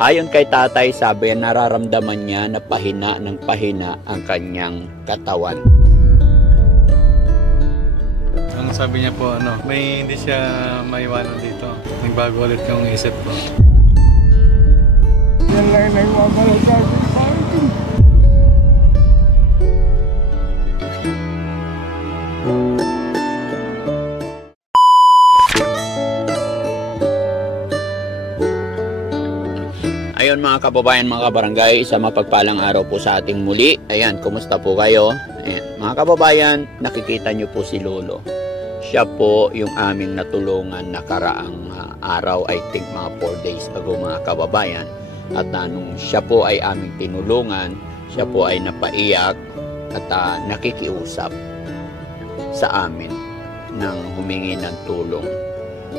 Ayon kay tatay, sabi nararamdaman niya na pahina ng pahina ang kanyang katawan. Ang sabi niya po, may hindi siya maiwanan dito. Nagbago ulit yung isip ko. Yan lang naiwanan sa akin. Ayun mga kababayan, mga kabarangay, isa mapagpalang araw po sa ating muli. Ayan, kumusta po kayo? Ayan, mga kababayan, nakikita nyo po si Lolo. Siya po yung aming natulungan nakaraang araw, I think mga 4 days ago mga kababayan. At nung siya po ay aming tinulungan, siya po ay napaiyak at nakikiusap sa amin nang humingi ng tulong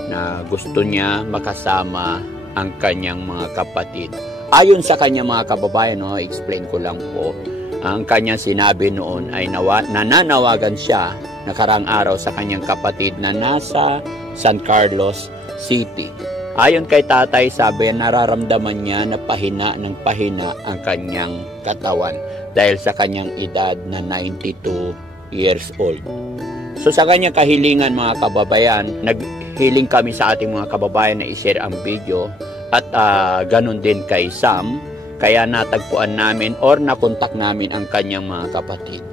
na gusto niya makasama ang kanyang mga kapatid. Ayon sa kanyang mga kababayan, explain ko lang po, ang kanyang sinabi noon ay nananawagan siya nakaraang araw sa kanyang kapatid na nasa San Carlos City. Ayon kay tatay, sabi nararamdaman niya na pahina ng pahina ang kanyang katawan dahil sa kanyang edad na 92 years old. So sa kanyang kahilingan mga kababayan, naghiling kami sa ating mga kababayan na i-share ang video at ganun din kay Sam, kaya natagpuan namin or nakontak namin ang kanyang mga kapatid.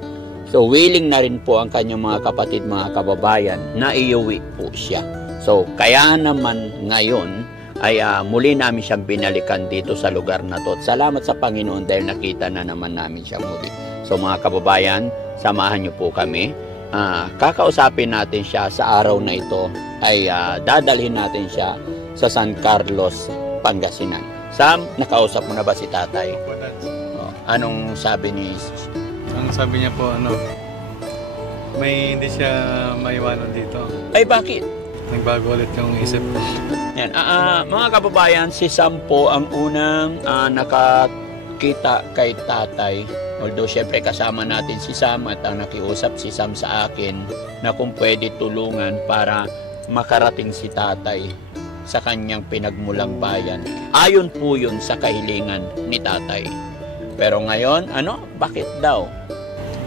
So willing na rin po ang kanyang mga kapatid, mga kababayan, na iuwi po siya. So kaya naman ngayon ay muli namin siyang binalikan dito sa lugar na to. At salamat sa Panginoon dahil nakita na naman namin siya muli. So mga kababayan, samahan niyo po kami. Kakausapin natin siya sa araw na ito, ay dadalhin natin siya sa San Carlos, Pangasinan. Sam, nakausap mo na ba si tatay? Anong sabi ni... Ang sabi niya po, may hindi siya maiwanan dito. Ay, bakit? Nagbago ulit yung isip ko. Yan, mga kababayan, si Sam po ang unang nakakita kay tatay. Although syempre kasama natin si Sam at nakiusap si Sam sa akin na kung pwede tulungan para makarating si tatay sa kanyang pinagmulang bayan. Ayon po yun sa kahilingan ni tatay. Pero ngayon, bakit daw?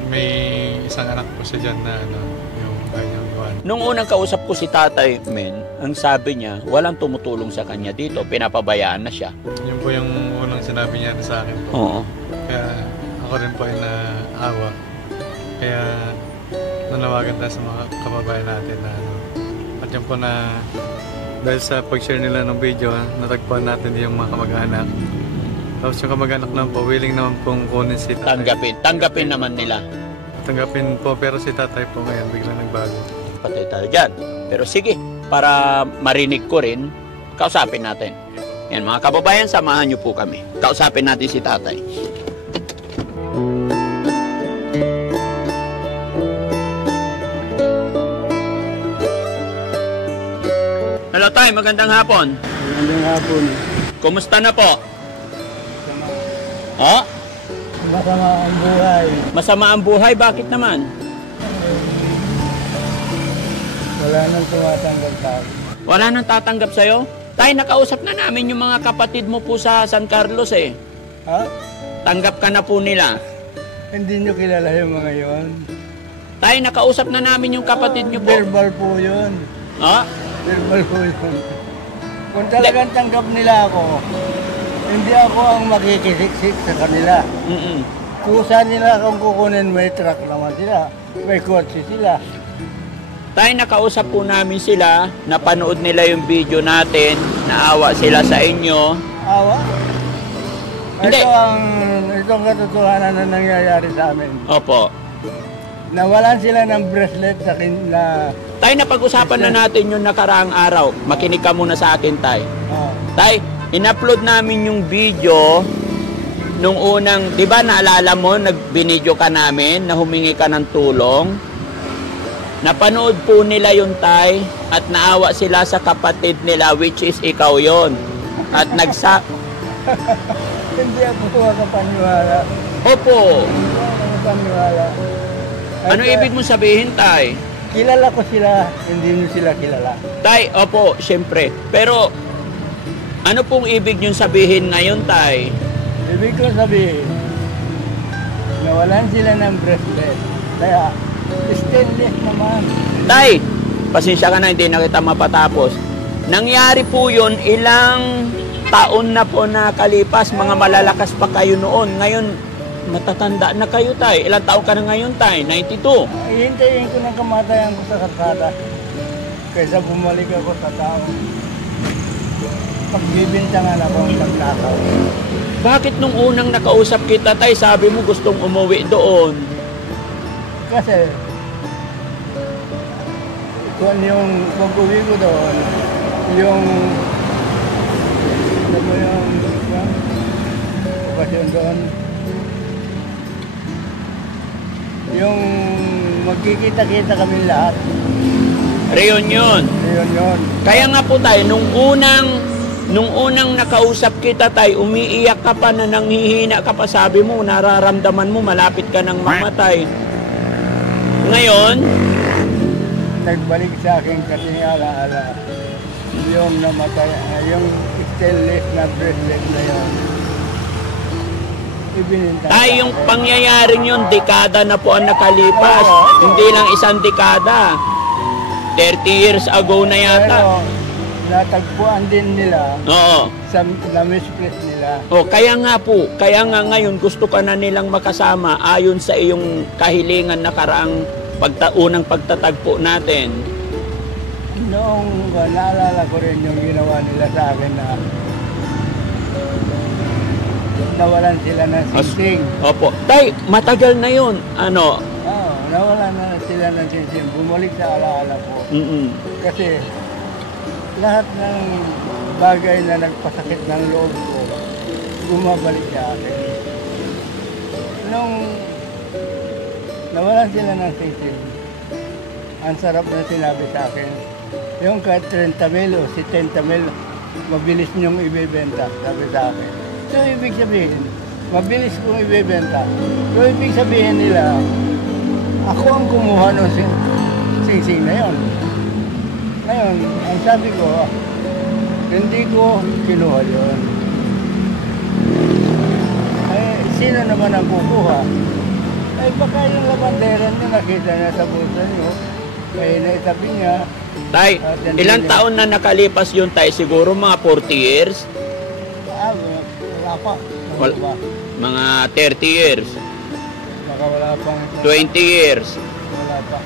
May isang anak po siya dyan na yung kanyang iwan. Nung unang kausap ko si tatay, ang sabi niya, walang tumutulong sa kanya dito. Pinapabayaan na siya. Yun po yung unang sinabi niya sa akin po. Oo. Kaya ako rin po ay naawa. Kaya nanawagan tayo sa mga kababayan natin na at yun po na dahil sa pag-share nila ng video, natagpuan natin yung mga kamag-anak. Tapos yung kamag-anak naman po, willing naman pong kunin si tatay. Tanggapin naman nila. Tanggapin po, pero si tatay po ngayon biglang nagbago. Patay tayo dyan. Pero sige, para marinig ko rin, kausapin natin. Yan mga kababayan, samahan niyo po kami. Kausapin natin si tatay. Hello tay, magandang hapon. Magandang hapon. Kumusta na po? Oh? Masama ang buhay. Masama ang buhay? Bakit naman? Wala nang tumatanggap sa akin. Wala nang tatanggap sa'yo? Tay, nakausap na namin yung mga kapatid mo po sa San Carlos eh. Ha? Tanggap ka na po nila. Hindi nyo kilala yung mga yon. Tay, nakausap na namin yung kapatid nyo po. Verbal po yun. Ha? Verbal po yun. Kung talagang tanggap nila ako, hindi ako ang makikisiksik sa kanila. Kusa nila kung kukunin, may truck naman sila. May kotse sila. Tay, nakausap po namin sila, napanood nila yung video natin, naawa sila sa inyo. Awa? Hindi. Itong katotohanan na nangyayari sa amin. Opo. Nawalan sila ng bracelet sa Tay, napag-usapan na natin yung nakaraang araw. Makinig ka muna sa akin, Tay. Tay, in-upload namin yung video nung unang, di ba naalala mo, nagbinidyo ka namin na humingi ka ng tulong. Napanood po nila yung tay at naawa sila sa kapatid nila, which is ikaw yon. At Hindi ako makapaniwala. Opo. Hindi ako makapaniwala. Ano ibig mo sabihin, tay? Kilala ko sila, hindi mo sila kilala. Tay, opo, syempre. Pero Ano pong ibig niyong sabihin ngayon, tay? Ibig ko sabihin, nawalan sila ng bracelet. Kaya, stainless naman. Tay, pasensya ka na, hindi na kita mapatapos. Nangyari po yun, ilang taon na po nakalipas, mga malalakas pa kayo noon. Ngayon, matatanda na kayo, tay. Ilang taon ka na ngayon, tay? 92. Ihintayin ko ng kamatayan ko sa kalsada. Kaysa bumalik ako sa tao. Pagbibintangan ako ang pagkakaw. Bakit nung unang nakausap kita, tay, sabi mo gustong umuwi doon? Kasi, kung yung pag-uwi ko doon, yung okasyon doon, yung magkikita-kita kami lahat. Reunion. Yun. Kaya nga po tayo, nung unang nakausap kita, tay, umiiyak ka pa na nanghihina ka pa, sabi mo, nararamdaman mo, malapit ka ng mamatay. Ngayon, Nagbalik sa akin kasi alaala yung namatay, yung stainless na bracelet na yun. Ibininta. tay, yung pangyayaring yun, dekada na po ang nakalipas. Hindi lang isang dekada. 30 years ago na yata. Pero natagpuan din nila Oo. sa na-misplaced nila. O, kaya nga po, kaya nga ngayon gusto ka na nilang makasama ayon sa iyong kahilingan na karaang unang pagtatagpo natin. Noong naalala ko rin yung ginawa nila sa akin na nawalan sila ng singsing. Opo. Tay, matagal na yun. Ano? Oo, nawalan na sila ng singsing. Bumalik sa alaala ko. Kasi lahat ng bagay na nagpasakit ng loob ko, bumabalik sa akin. Nung nawalan sila ng singsing, ang sarap na sinabi sa akin, yung kahit 30 mil o 70 mil, mabilis niyong ibibenta, sabi sa akin. So, ibig sabihin, mabilis kong ibibenta. So, ibig sabihin nila, ako ang kumuha ng singsing na yon. Ngayon, ang sabi ko, hindi ko kinuha yun. Eh, sino naman ang kukuha? Ay, baka yung labandera niyo nakita niya sa bulsa niyo, kaya naitabi niya. Tay, ilang taon na nakalipas yun, tay? Siguro mga 40 years? Wala pa. Wala. Wala. Mga 30 years? Baka wala pang 20 years? Wala pa.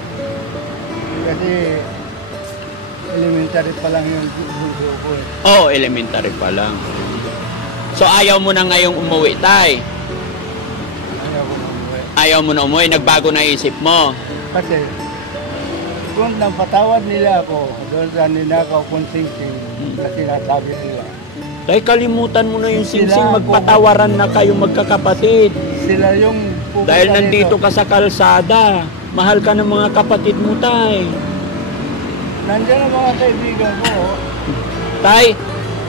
Kasi elementary pa lang yung bunso ko eh. Oo, elementary pa lang. So, ayaw mo na ngayong umuwi, tay? Ayaw ko mamuhay. Ayaw mo na umuwi, nagbago na isip mo. Kasi kung napatawad nila ako doon sa ninakaw kong singsing na sinasabi nila, Tay, kalimutan mo na yung singsing, Sila, magpatawaran na kayong magkakapatid. sila yung pupunta Dahil nandito rito. ka sa kalsada, mahal ka ng mga kapatid mo, tay. Nandiyan ang mga kaibigan ko. Tay,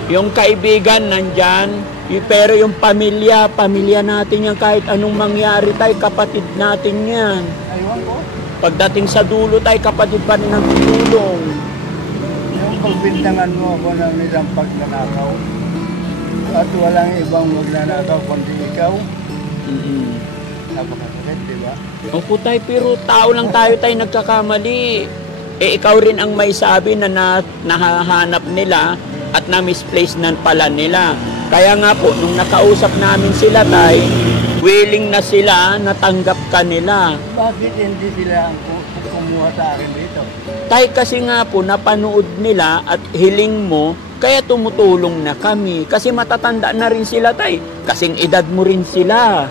yung kaibigan nandyan, pero yung pamilya natin yan, kahit anong mangyari, tay, kapatid natin yan. Aywan ko. Pagdating sa dulo, tay, kapatid pa rin ang tutulong. Yung pagbintangan mo ako ng isang pagnanakaw at walang ibang magnanakaw kundi ikaw, napakasakit, di ba? Opo, tay, pero tao lang tayo, tay, nagkakamali. Eh, ikaw rin ang may sabi na nahahanap nila at na-misplace na pala nila. Kaya nga po, nung nakausap namin sila, tay, willing na sila, natanggap ka nila. Bakit hindi sila ang kumuha sa akin dito? Tay, kasi nga po, napanood nila at hiling mo, kaya tumutulong na kami. Kasi matatanda na rin sila, tay. Kasing edad mo rin sila.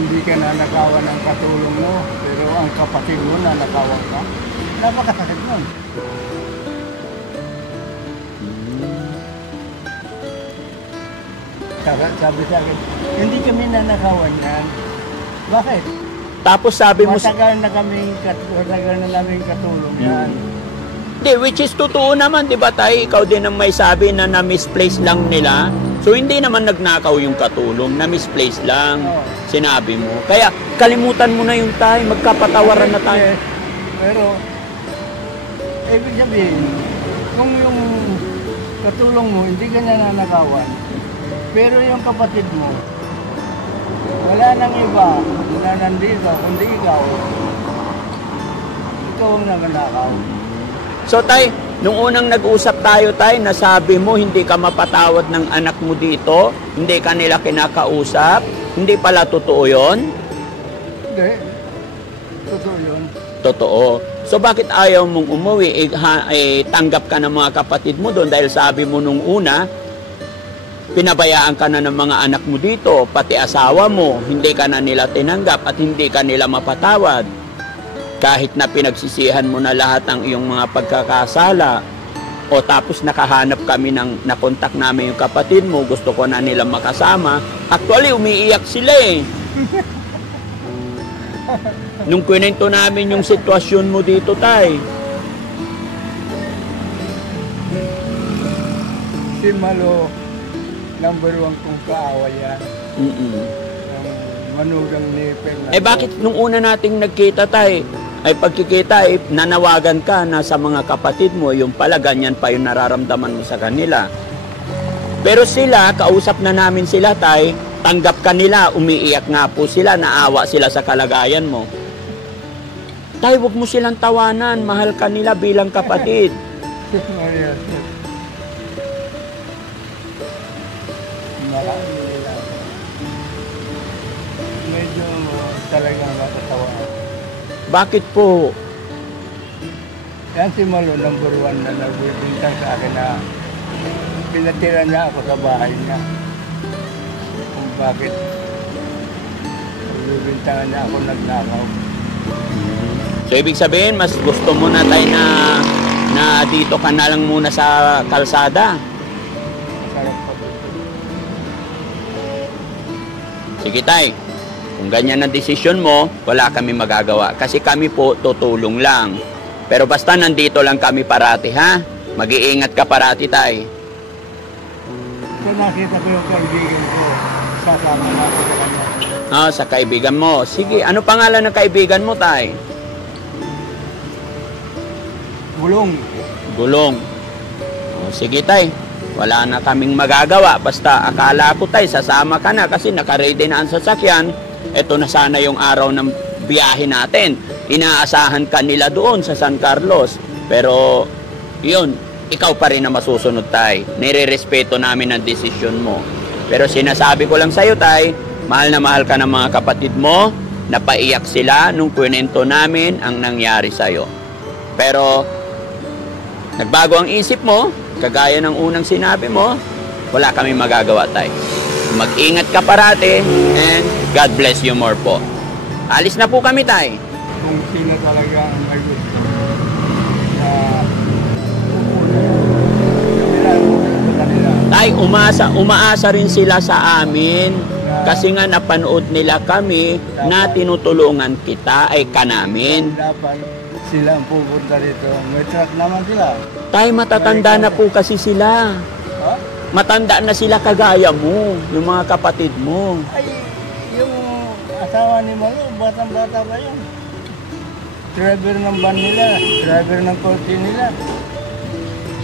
Hindi ka nanakawan ng katulong mo, pero ang kapatid mo nanakawan ka. Napakasakit nun. Sabi sa akin, hindi kami nanakawan yan. Bakit? Tapos sabi mo, Matagal na naming katulong yan. Hindi, which is totoo naman, di ba tay? Ikaw din ang may sabi na na-misplace lang nila. So, hindi naman nagnakaw yung katulong, na-misplace lang. Oo. Sinabi mo. Kaya, kalimutan mo na yung tay, magkapatawaran na tayo. Pero, ibig sabihin, kung yung katulong mo, hindi ka nananakawan, pero yung kapatid mo, wala nang iba na nandito, kundi ikaw ang nanganakaw. So tay, nung unang nag-usap tayo tay, nasabi mo hindi ka mapatawad ng anak mo dito, hindi ka nila kinakausap, hindi pala totoo yon? Hindi. Totoo yun. Totoo. So bakit ayaw mong umuwi? Tanggap ka ng mga kapatid mo doon dahil sabi mo nung una, pinabayaan ka na ng mga anak mo dito, pati asawa mo, hindi ka na nila tinanggap at hindi ka nila mapatawad. Kahit na pinagsisihan mo na lahat ng iyong mga pagkakasala, o tapos nakahanap kami nakontak namin yung kapatid mo, gusto ko na nilang makasama. Actually, umiiyak sila eh. Nung kwento namin yung sitwasyon mo dito, tay. Si Malo, number 1 kong kaaway yan. Ang manugang nipel. Bakit nung una nating nagkita, tay, ay pagkikita, nanawagan ka na sa mga kapatid mo, yung pala ganyan pa yung nararamdaman mo sa kanila. Pero sila, kausap na namin sila, tay, tanggap ka nila, umiiyak nga po sila, naawa sila sa kalagayan mo. Tay, huwag mo silang tawanan, mahal ka nila bilang kapatid. Marami nila. Medyo talagang matatawa. Bakit po? Yan si Malo, number 1 na nagbibintang sa akin na pinatira niya ako sa bahay niya. Kung bakit nagbibintangan niya ako nagnakaw. So, ibig sabihin, mas gusto mo na tayo na dito ka na lang muna sa kalsada. Sarap pa dito. Sige, tay. Kung ganyan ang desisyon mo, wala kami magagawa. Kasi kami po tutulong lang. Pero basta nandito lang kami parati, ha? Mag-iingat ka parati, tay. So nakita ko yung kaibigan ko, sasama na ako sa kanya. Sa kaibigan mo. Sige, ano pangalan ng kaibigan mo, tay? Gulong. Gulong. Sige, tay. Wala na kaming magagawa. Basta akala ko, tay, sasama ka na kasi nakaready na ang sasakyan. Ito na sana yung araw ng biyahe natin. Inaasahan ka nila doon sa San Carlos. Pero, yun, ikaw pa rin na masusunod, tay. Nire-respeto namin ang desisyon mo. Pero sinasabi ko lang sa'yo, tay, mahal na mahal ka ng mga kapatid mo, napaiyak sila nung kwento namin ang nangyari sa'yo. Pero, nagbago ang isip mo, kagaya ng unang sinabi mo, wala kami magagawa, tay. Mag-ingat ka parati, and God bless you more po. Alis na po kami, tay. Kung sino talaga ang may gusto na Tay, umaasa rin sila sa amin. Kasi nga napanood nila kami na tinutulungan kita ay ka namin. dapat sila ang pupunta rito. May truck naman sila. Tay, matatanda na po kasi sila. Ha? Matanda na sila kagaya mo, yung mga kapatid mo. Ay, yung asawa ni Malo, batang-bata pa yun. Driver ng van nila, driver ng kotse nila.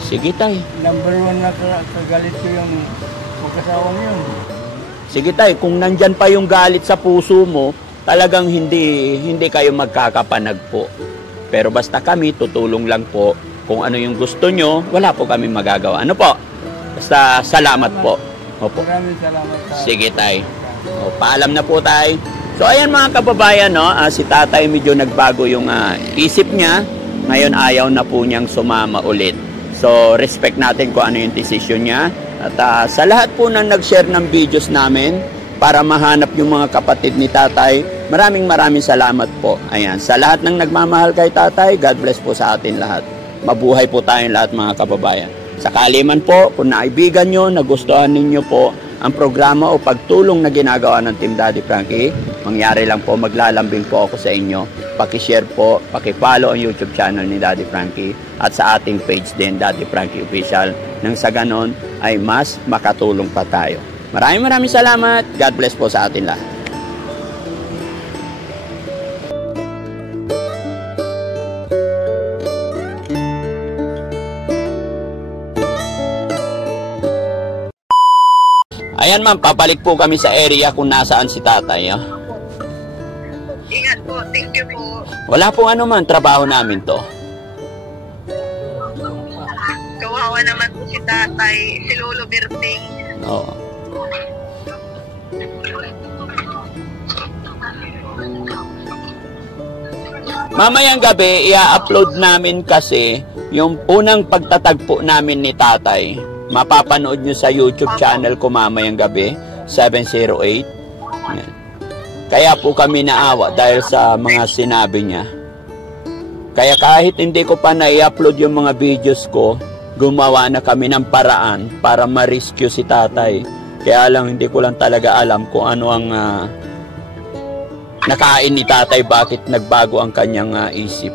Sige, tay. Number 1 na kagalit ko yung mag-asawang yun. Sige, tay. Kung nandyan pa yung galit sa puso mo, talagang hindi kayo magkakapanag po. Pero basta kami, tutulong lang po. Kung ano yung gusto nyo, wala po kami magagawa. Ano po? Basta salamat po. Opo. Maraming salamat sa... Sige, tay. O, paalam na po, tay. So, ayan mga kababayan, no? Si tatay medyo nagbago yung isip niya. Ngayon, ayaw na po niyang sumama ulit. So, respect natin kung ano yung decision niya. At sa lahat po na nag-share ng videos namin para mahanap yung mga kapatid ni tatay, maraming salamat po. Ayan. Sa lahat ng nagmamahal kay tatay, God bless po sa atin lahat. Mabuhay po tayong lahat mga kababayan. Sakali man po, kung naibigan nyo, nagustuhan ninyo po ang programa o pagtulong na ginagawa ng Team Daddy Frankie, mangyari lang po, maglalambing po ako sa inyo. Paki-share po, paki-follow ang YouTube channel ni Daddy Frankie at sa ating page din, Daddy Frankie Official. Nang sa ganon ay mas makatulong pa tayo. Maraming salamat. God bless po sa atin lahat. Ayan ma'am, papalik po kami sa area kung nasaan si tatay. Oh. Ingat po. Thank you po. Wala pong ano man, trabaho namin to. Kawawa naman po si tatay, si Lolo Berting. Oo. Mamayang gabi, i-upload namin kasi yung unang pagtatagpo namin ni tatay. Mapapanood nyo sa YouTube channel ko mamayang gabi, 708. Yan. Kaya po kami naawa dahil sa mga sinabi niya. Kaya kahit hindi ko pa na-upload yung mga videos ko, gumawa na kami ng paraan para ma-rescue si tatay. Kaya lang hindi ko lang talaga alam kung ano ang nakain ni tatay, bakit nagbago ang kanyang isip.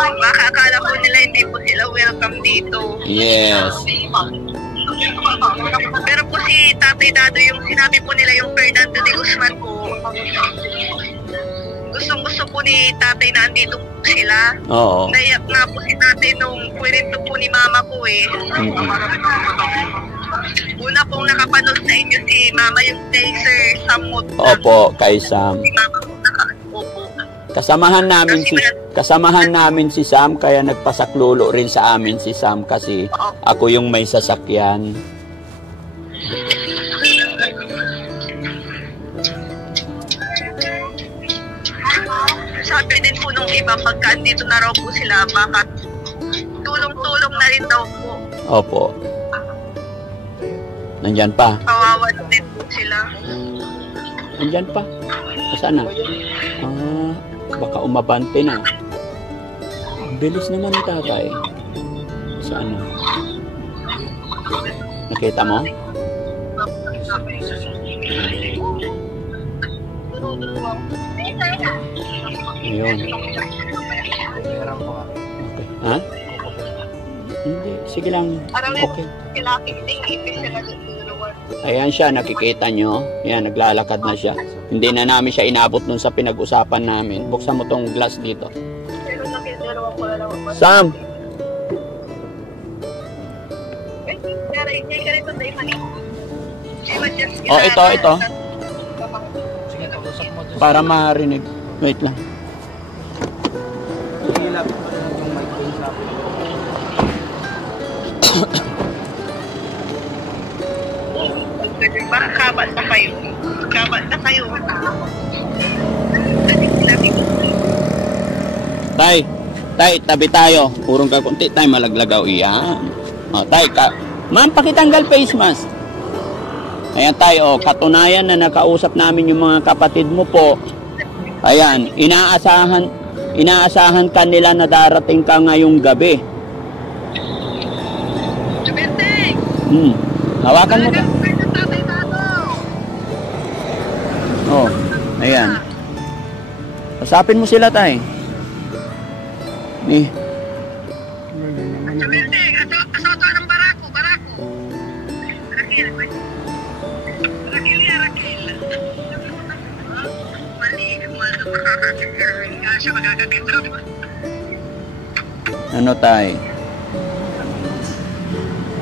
Baka akala po nila hindi po sila welcome dito. Yes. Pero po si Tatay Dado, yung sinabi po nila yung Fernando de Guzman po, gustong-gusto po ni tatay na andito po sila. Oo. Naiyak nga po si tatay nung kwento po ni mama ko eh. Una pong nakapanood sa inyo si mama yung kay Sir Samot. Opo, kay Sam. Si mama po opo. Kasamahan namin si Sam, kaya nagpasaklolo rin sa amin si Sam kasi ako yung may sasakyan. Sabi din po nung iba, pagka andito na raw po sila, baka tulong-tulong na rin daw po. Opo. Nandyan pa. Kawawa din po sila. Nandyan pa. Saan na? Baka umabante na. Ang bilis naman ni tatay. Saan na? Nakita mo? Ayun. Okay. Ha? Hindi. Sige lang. Okay. Ayan siya, nakikita nyo. Ayan, naglalakad na siya. Hindi na namin siya inabot nun sa pinag-usapan namin. Buksan mo tong glass dito. Sam! Oh, ito. Para marinig. Wait lang. Kabat na kayo. Tay, tabi tayo. Purong kakunti, tay, malaglagaw. Iyan. O, tay, ma'am, pakitanggal face mask. Ayan tayo, katunayan na nakausap namin yung mga kapatid mo po. Ayan, inaasahan ka nila na darating ka ngayong gabi. Hawakan mo ka. Oh, ayan. Usapin mo sila, tay. Asoto ng barako. Rakil. Ano, tay?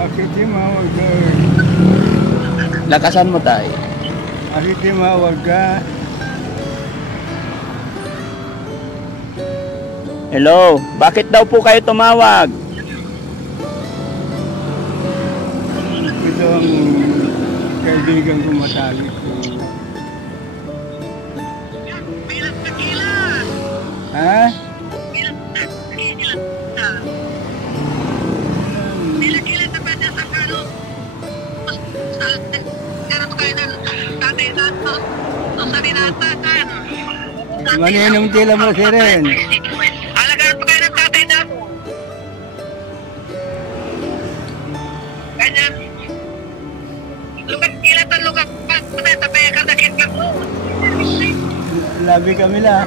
Akiti mawag ka. Lakasan mo, tay. Akiti mawag ka. Hello, bakit daw po kayo tumawag? Ito ang kaibigan ko matalik ko. Ha? Maninom sila mo si Ren. Alagaan pa kayo ng tatay na mo. Ganyan. Lugat kilatan lugat pa. Tapaya ka sakit ka mo. Labi kami la.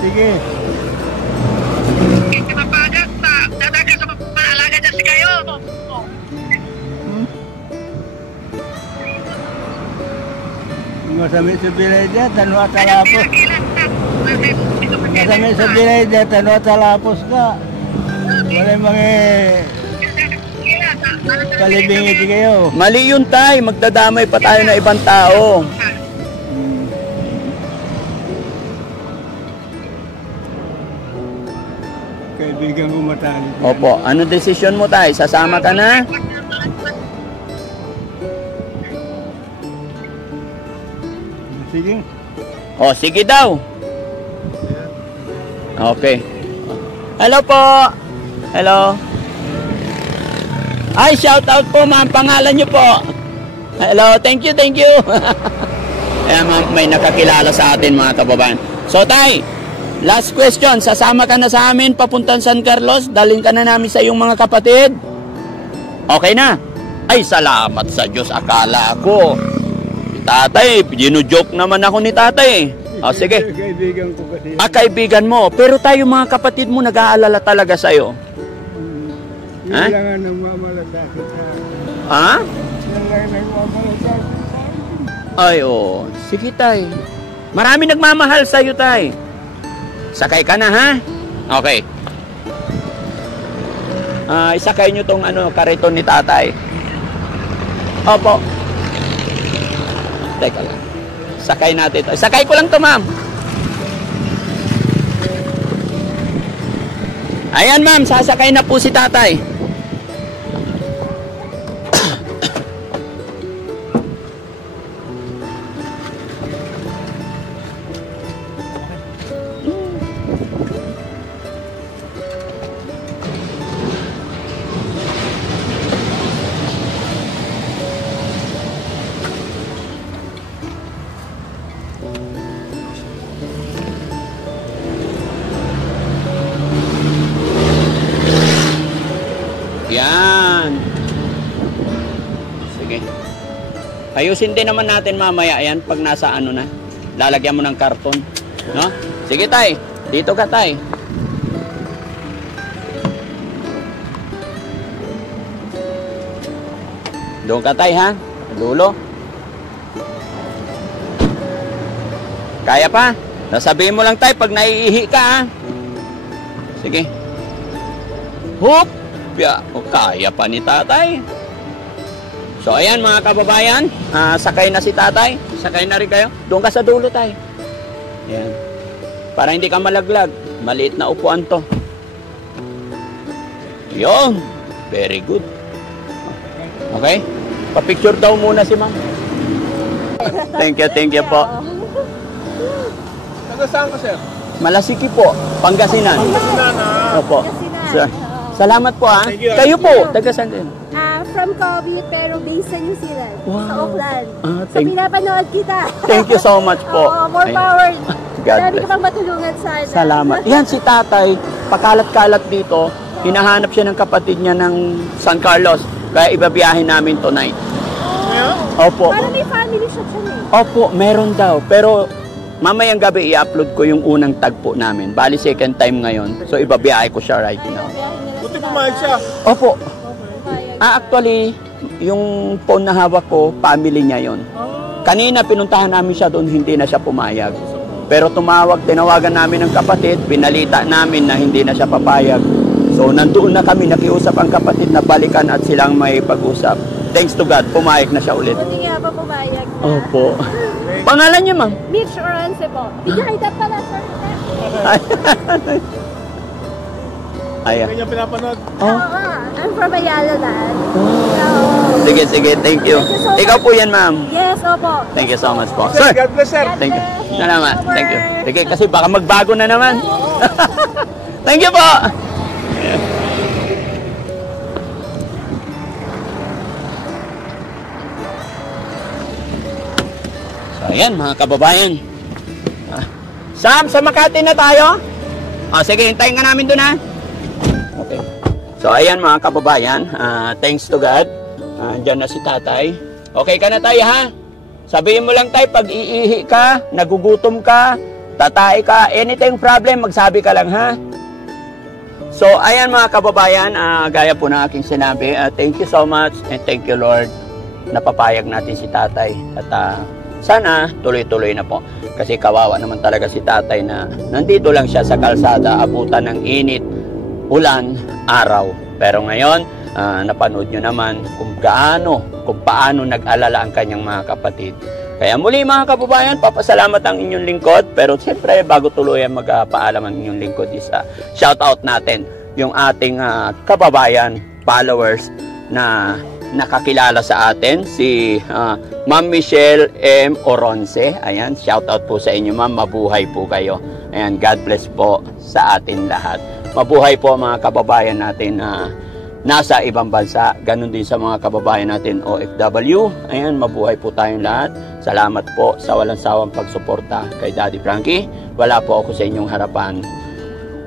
Sige. Hindi mapagat na. Dadaga sa pangalaga dyan si kayo. Masami sa bilay dyan, tanwa talapos. Masami sa bilay dyan, tanwa talapos ka. Wala mga kalibingiti kayo. Mali yun, tay. Magdadamay pa tayo na ibang tao. Kaibigan ko matalik. Opo. Ano desisyon mo, tay? Sasama ka na? Sige. O, sige daw. Okay. Hello po. Hello. Ay, shout out po, ma'am. Pangalan niyo po. Hello. Thank you, thank you. Ayan, ma'am, may nakakilala sa atin, mga kababayan. So, tay, last question. Sasama ka na sa amin papuntang San Carlos? Dalhin ka na namin sa iyong mga kapatid? Okay na? Ay, salamat sa Diyos. Akala ko. Tatay, ginujoke naman ako ni tatay. O, sige. Kaibigan ko kasi. Kaibigan mo. Pero tayo mga kapatid mo, nag-aalala talaga sa'yo. Yun Ha? lang ang nagmamalasakit sa akin. Ha? Yun lang ang nagmamalasakit sa akin. Ay, oo. Sige, tay. Marami nagmamahal sa'yo, tay. Sakay ka na, ha? Okay. Isakay nyo tong kariton ni tatay. Opo. Teka lang. Sakay natin ito. Sakay ko lang to, ma'am. Ayan, ma'am. Sasakay na po si tatay. Yan. Sige. Ayusin din naman natin mamaya yan pag nasa na. Lalagyan mo ng karton. No? Sige, tay. Dito ka, tay. Doon ka, tay, ha? Dulo. Kaya pa? Nasabihin mo lang, tay, pag naiihi ka, ha? Sige. Hoop! Kaya pa ni tatay. So ayan mga kababayan, sakay na si tatay. Sakay na rin kayo. Doon ka sa dulo, tay. Ayan. Para hindi ka malaglag. Maliit na upuan to. Yun. Very good. Okay? Pa-picture daw muna si ma'am. Thank you po. Saan ka, sir? Malasiki po, Pangasinan. Pangasinan, Opo. Pangasinan. Sir. Salamat po, ha. Thank you. Kayo po, taga saan din? From Cavite pero based sa New Zealand, Wow. sa Auckland. So Thank, pinapanood kita. thank you so much po. More Ayun. power. God Marami bless. ka pang matulungan sana. Salamat. Yan si tatay, pakalat-kalat dito. Hinahanap siya ng kapatid niya ng San Carlos. Kaya ibabiyahin namin tonight. Opo. Parang may family shop siya eh. Opo, meron daw. Pero mamayang gabi i-upload ko yung unang tagpo namin. Bali second time ngayon. So ibabiyahe ko siya right now. Buti pumayag siya. Opo. Actually, yung phone na hawak ko, family niya yon. Kanina pinuntahan namin siya doon, hindi na siya pumayag. Pero tinawagan namin ng kapatid, pinalita namin na hindi na siya papayag. So nandoon na kami, nakiusap ang kapatid na balikan at silang may pag-usap. Thanks to God, pumayag na siya ulit. Buti nga pa pumayag na. Opo. Pangalan niya, ma'am? Mitch Orance po. Bigayda pala, sir. Ayan. Kanya pinapanood. Oh. I'm from Ayala Land. Sige, thank you. Ikaw po yan, ma'am. Yes, opo. Thank you so much po. Sir, Sir, God bless, sir. thank you. Salamat. Thank you. Sige, kasi baka magbago na naman. Thank you po. So, ayan mga kababayan. Sam, sa Makati na tayo? Sige, hintayin ka namin doon, ha? Okay. So, ayan mga kababayan. Thanks to God. Andyan na si tatay. Okay ka na, tayo, ha? Sabihin mo lang, tay, pag iihi ka, nagugutom ka, tatay ka, anything problem, magsabi ka lang, ha? So, ayan mga kababayan, gaya po ng aking sinabi, thank you so much and thank you, Lord, napapayag natin si tatay. At sana tuloy-tuloy na po. Kasi kawawa naman talaga si tatay na nandito lang siya sa kalsada, abutan ng init. ulan, araw. Pero ngayon, napanood nyo naman kung paano nag-alala ang kanyang mga kapatid. Kaya muli mga kababayan, papasalamat ang inyong lingkod. Pero siyempre, bago tuluyan magpaalam ang inyong lingkod, shoutout natin yung ating kababayan, followers na nakakilala sa atin, si Ma'am Michelle M. Oronce. Ayan, shoutout po sa inyo ma'am, mabuhay po kayo. Ayan, God bless po sa atin lahat. Mabuhay po mga kababayan natin na nasa ibang bansa, ganun din sa mga kababayan natin OFW. Ayan, mabuhay po tayong lahat. Salamat po sa walang sawang pagsuporta kay Daddy Frankie. Wala po ako sa inyong harapan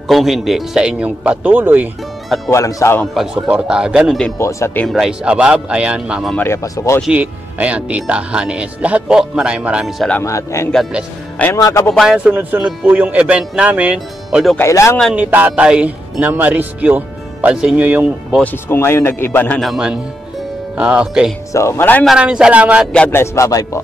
kung hindi sa inyong patuloy at walang sawang pagsuporta. Ganun din po sa Team Rise Above. Ayan, Mama Maria Pasukoshi. Ayan, Tita Hanes. Lahat po, maraming salamat and God bless. Ayan mga kababayan, sunod-sunod po yung event namin. Although kailangan ni Tatay na ma-rescue. Pansin nyo yung boses ko ngayon, nag-iba na naman. Okay, so maraming salamat. God bless. Bye-bye po.